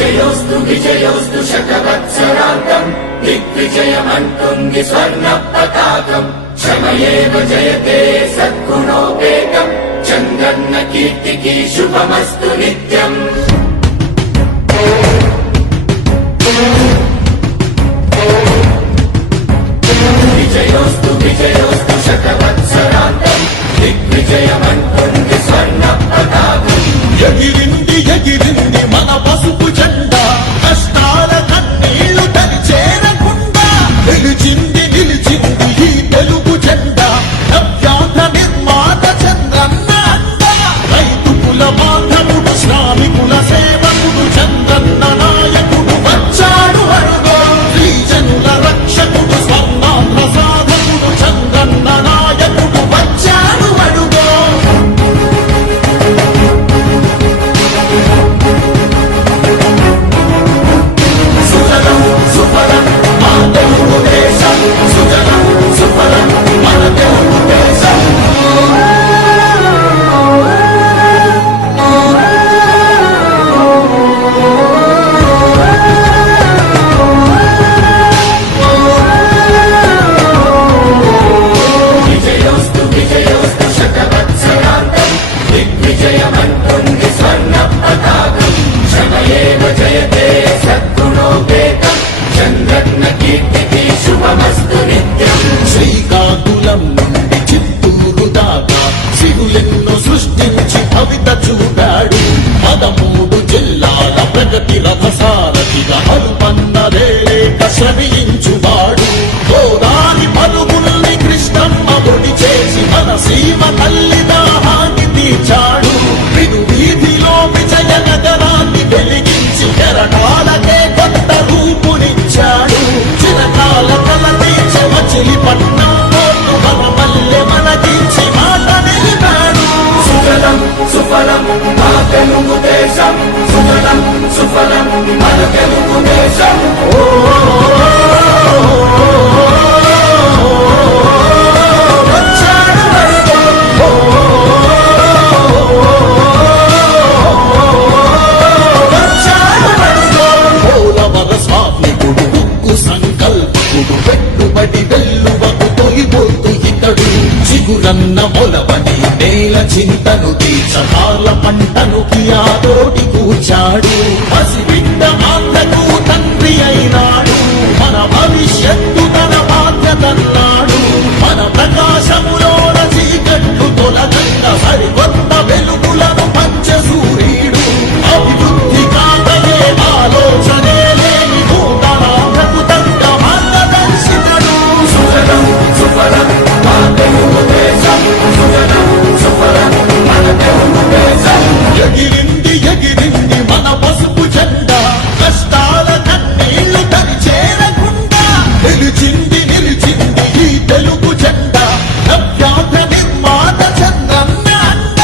విజయోస్తు విజయోస్తు శతవత్సరాంతం దిగ్విజయమంటుంది స్వర్ణ పతాకం క్షమయేవ జయతే సద్గుణోపేతం చంద్రన్న కీర్తికి శుభమస్తు నిత్యం విజయోస్తు విజయోస్తు శతవత్సరాంతం దిగ్విజయమంటుంది స్వర్ణ పతాకం ఎగిరింది ఎగిరింది మన పసుపు జెండా కష్టాల కన్నీళ్లు తరిచేరకుండా నిలిచింది నిలిచింది ఈ తెలుగు జెండా నవ్యాంధ్ర నిర్మాత చంద్రన్న అండ రైతు కుల బాంధవుడు శ్రామికుల సేవకుడు చంద్రన్న నాయకుడు వచ్చాడు అడుగో శ్రీజనుల రక్షకుడు స్వర్ణాంధ్ర సాధకుడు చంద్రన్న నాయకుడు వచ్చాడు అడుగో సుజలం సుఫలం మన తెలుగు దేశం సుజలం సుఫలం మన తెలుగు దేశం విజయోస్తు విజయోస్తు శతవత్సరాంతం దిగ్విజయమంటుంది స్వర్ణ పతాకం క్షమయేవ జయతే సద్గుణోపేతం చంద్రన్న కీర్తికి శుభమస్తు నిత్యం శ్రీకాకుళం నుండి చిత్తూరు దాకా సిరులెన్నో సృష్టించి భవిత చూడాడు 13 జిల్లాల ప్రగతి రథసారథిగా అలుపన్నదేలేక శ్రమించువాడు గోదాని పలుగుల్ని కృష్ణమ్మ ఒడి చేసి మన సీమ తల్లి దాహాన్ని తీర్చాడు విను వీధిలో విజయ నగరాన్ని వెలిగించి కెరటాలకే కొత్త రూపునిచ్చాడు చిరకాల కల తీర్చి మచిలీపట్నం పోర్టు మన మల్లె మనకించి మాట నిలిపాడు సుజలం సుఫలం మన తెలుగు దేశం సుజలం సుఫలం మన తెలుగు దేశం వచ్చాడు అడుగో వచ్చాడు అడుగో పోలవర స్వామికుడు ఉక్కు సంకల్పకుడు పెట్టుబడి వెల్లువకు తొలిపోతు ఇతడు చిగురన్న మొలవని నేల చింతను తీర్చకాల పంటను కియాతోటి కూర్చాడు పసిబిడ్డ మాటకు తండ్రి అయినాడు మన భవిష్యత్తు తన బాధ్యతన్నాడు మన ప్రకాశములోన చీకట్లు తొలగండ సరికొత్త వెలుగులను పంచ సూర్యుడు అభివృద్ధి కాకయే ఆలోచనే లేని నూతనాంధ్రకు తగ్గ మార్గదర్శితడు సుజలం సుఫలం మన తెలుగు దేశం సుజలం సుఫలం మన తెలుగు దేశం ఎగిరింది ఎగిరింది మన పసుపు జెండా కష్టాల కన్నీళ్లు తరిచేరకుండా నిలిచింది నిలిచింది ఈ తెలుగు జెండా నవ్యాంధ్ర నిర్మాత చంద్రన్న అండ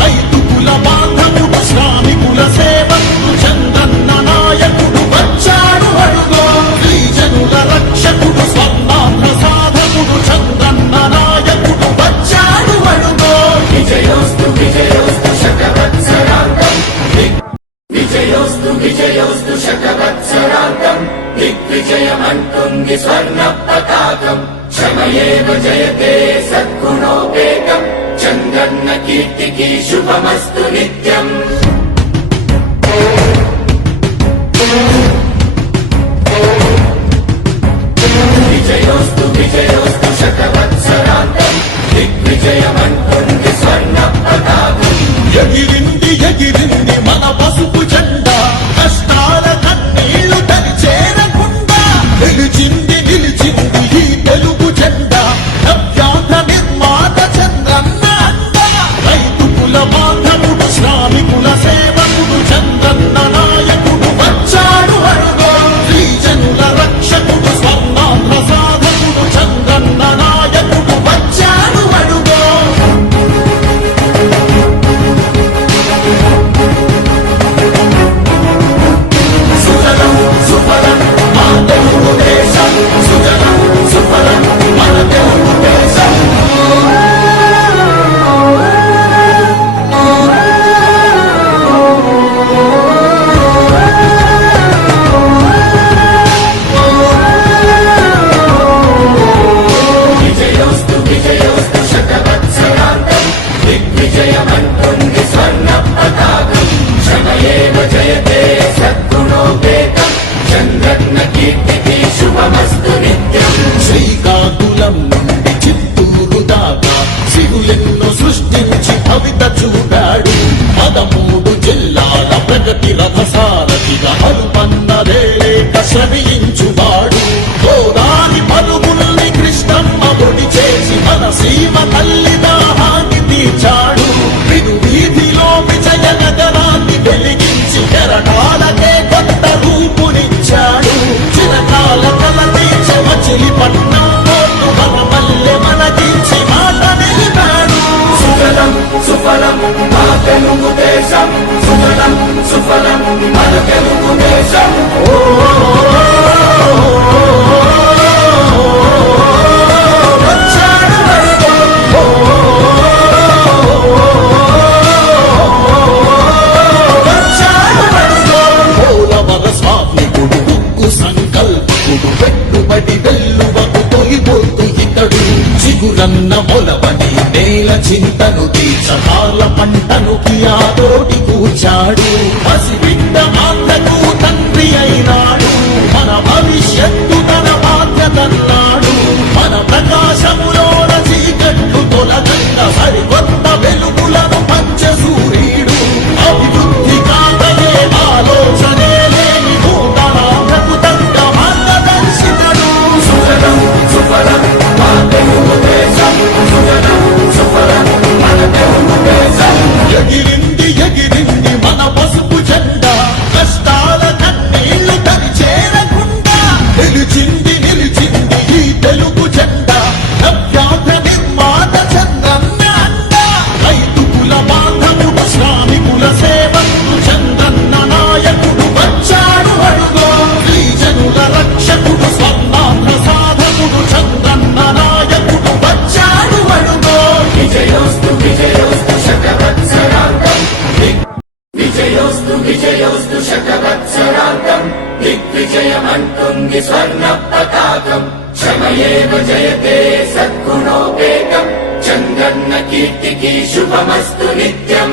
రైతు కుల బాంధవుడు శ్రామికుల సేవకుడు చంద్రన్న నాయకుడు వచ్చాడు అడుగో శ్రీజనుల రక్షకుడు స్వర్ణాంధ్ర సాధకుడు చంద్రన్న నాయకుడు వచ్చాడు అడుగో విజయోస్తు విజయోస్తు శతవత్సరాంతం విజయోస్తు విజయోస్తు శతవత్సరాంతం దిగ్విజయమంటుంది స్వర్ణ పతాకం క్షమయేవ జయతే సద్గుణోపేతం చంద్రన్న కీర్తికి శుభమస్తు నిత్యం విజయోస్తు విజయోస్తు శతవత్సరాంతం దిగ్విజయమంటుంది స్వర్ణ పతాకం ఎగిరింది ఎగిరింది మన పసుపు జెండా కష్టాల కన్నీళ్లు తరిచేరకుండా నిలిచింది నిలిచింది ఈ తెలుగు జెండా నవ్యాంధ్ర నిర్మాత చంద్రన్న అండ రైతు కుల బాంధవుడు శ్రామికుల సేవ సారథిగా అలుపన్నదే లేక శ్రమించువాడు గోదాని పలుగుల్ని కృష్ణమ్మ పొడి చేసి మన సీమ తల్లి దాహాన్ని తీర్చాడు విను వీధిలో విజయ నగరాన్ని వెలిగించి కెరటాలకే కొత్త రూపునిచ్చాడు చిరకాల కల తీర్చే మచిలీపట్నం పోర్టు మన మల్లె మనకించి మాట నిలిపాడు సుజలం సుఫలం మా తెలుగు దేశం సుజలం సుఫలం మన తెలుగు దేశం వచ్చాడు వరుడు. వచ్చాడు వరుడు. పోలవర స్వామికుడు ఉక్కు సంకల్పుడు పెట్టుబడి వెల్లువకు తొలిపోతు ఇతడు చిగురన్న మొలవని నేల చింతను తీర్చకాల పంటను కియాతోటి కూర్చాడు పసిబిడ్డ మాటకు తండ్రి అయినాడు మన భవిష్యత్తు తన బాధ్యతన్నాడు మన ప్రకాశములోన చీకట్లు తొలగంగా సరికొత్త వెలుగులను పంచ సూర్యుడు అభివృద్ధి కాకయే ఆలోచనే లేని నూతనాంధ్రకు తగ్గ మార్గదర్శితడు సుజలం సుఫలం మా తెలుగు దేశం సుజలం సుఫలం మన తెలుగు దేశం ఎగిరింది ఎగిరింది మన పసుపు జెండా కష్టాల కన్నీళ్లు తరి చేరకుండా నిలిచింది నిలిచింది ఈ తెలుగు జెండా నవ్యాంధ్ర నిర్మాత చంద్రన్న అండ రైతు కుల బాంధవుడు శ్రామికుల సేవకుడు చంద్రన్న నాయకుడు వచ్చాడు అడుగో గిరిజనుల రక్షకుడు స్వర్ణాంధ్ర సాధకుడు చంద్రన్న నాయకుడు వచ్చాడు అడుగో విజయోస్తు విజయోస్తు శకవత్సరాంతం విజయోస్తు విజయోస్తు శకవత్సరాంతం దిగ్విజయమంటుంది స్వర్ణ పతాకం క్షమయేవ జయతే సద్గుణోపేతం చంద్రన్న కీర్తికి శుభమస్తు నిత్యం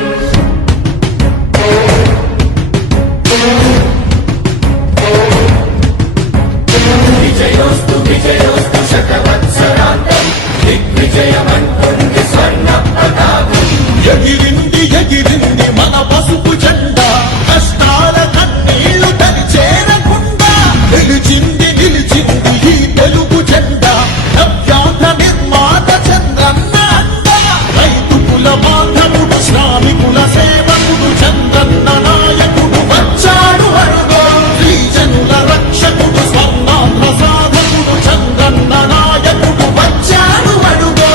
విజయోస్తు విజయోస్తు శకవత్సరాంతం దిగ్విజయమంటుంది స్వర్ణ పతాకం ఎగిరింది ఎగిరింది మన పసుపు జెండా కష్టాల కన్నీళ్లు తరి చేరకుండా నిలిచింది నిలిచింది ఈ తెలుగు జెండా నవ్యాంధ్ర నిర్మాత చంద్రన్న అండ రైతు కుల బాంధవుడు శ్రామికుల సేవకుడు చంద్రన్న నాయకుడు వచ్చాడు అడుగో గిరిజనుల రక్షకుడు స్వర్ణాంధ్ర సాధకుడు చంద్రన్న నాయకుడు వచ్చాడు అడుగో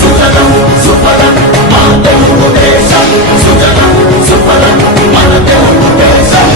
సుజలం సుఫలం మా తెలుగు దేశం సుజలం సుఫలం మన తెలుగు దేశం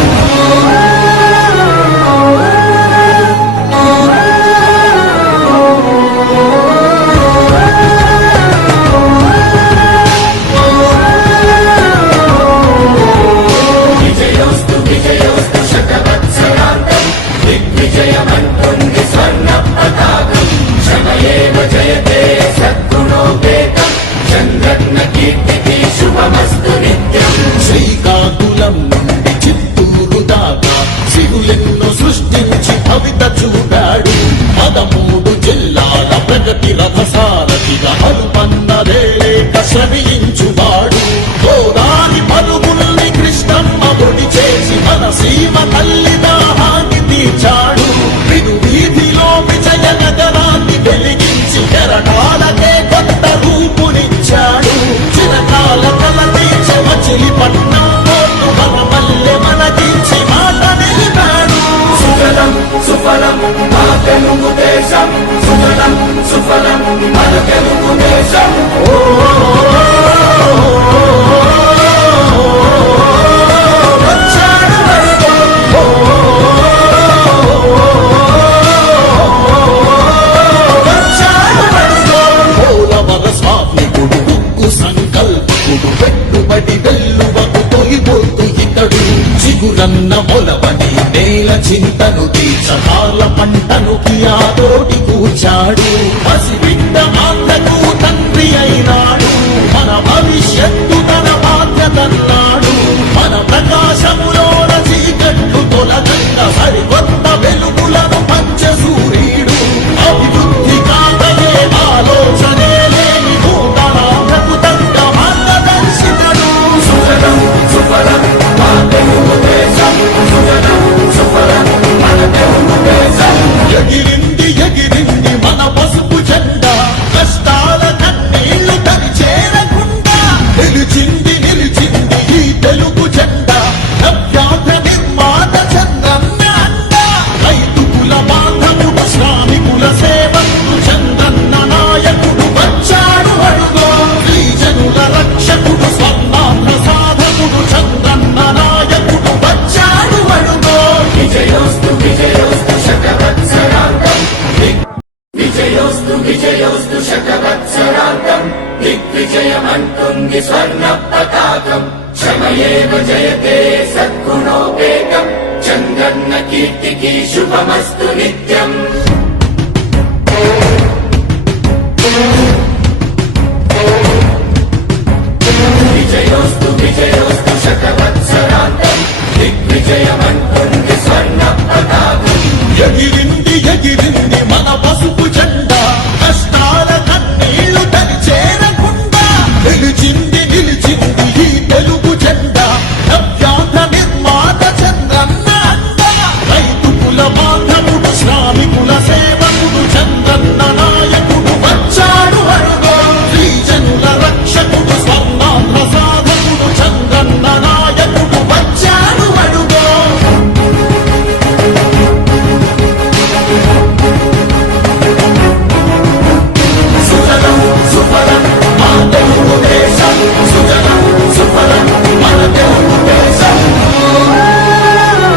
విజయోస్తు విజయోస్తు శకవత్సరాంతం దిగ్విజయమంటుంది స్వర్ణ పతాకం క్షమయేవ జయతే సద్గుణోపేతం చంద్రన్న కీర్తికి శుభమస్తు నిత్యం శ్రీకాకుళం నుండి చిత్తూరు దాకా సిరులెన్నో సృష్టించి భవిత చూపాడు 13 జిల్లాల ప్రగతి రథసారథిగా అలుపన్నదే లేక శ్రమించువాడు గోదాని పలుగుల్ని కృష్ణమ్మ పొడి చేసి మన సీమ తల్లి దాహాన్ని తీర్చాడు విను వీధిలో విజయ నగరాన్ని వెలిగించి కెరటాలకే కొత్త రూపునిచ్చాడు చిరకాల కల తీర్చే మచిలీపట్నం పోర్టు మన మల్లె మనకించి మాట నిలిపాడు సుజలం సుఫలం మా తెలుగు దేశం సుజలం సుఫలం మన తెలుగు దేశం వచ్చాడు వరుడు. వచ్చాడు వరుడు. పోలవర స్వామికుడు ఉక్కు సంకల్పుడు పెట్టుబడి వెల్లువకు తొలిపోతు ఇతడు చిగురన్న మొలవని నేల చింతను తీర్చకాల పంటను కియాతోటి కూర్చాడు పసిబిడ్డ మాటకు తండ్రి అయినాడు మన భవిష్యత్తు తన బాధ్యతన్నాడు మన ప్రకాశములోన చీకట్లు తొలగంగా సరికొత్త వెలుగులను పంచ సూర్యుడు అభివృద్ధి కాకయే ఆలోచనే లేని నూతన విజయమంటుంది స్వర్ణ పతాకం క్షమయేవ జయతే సద్గుణోపేతం చంద్రన్న కీర్తికి శుభమస్తు నిత్యం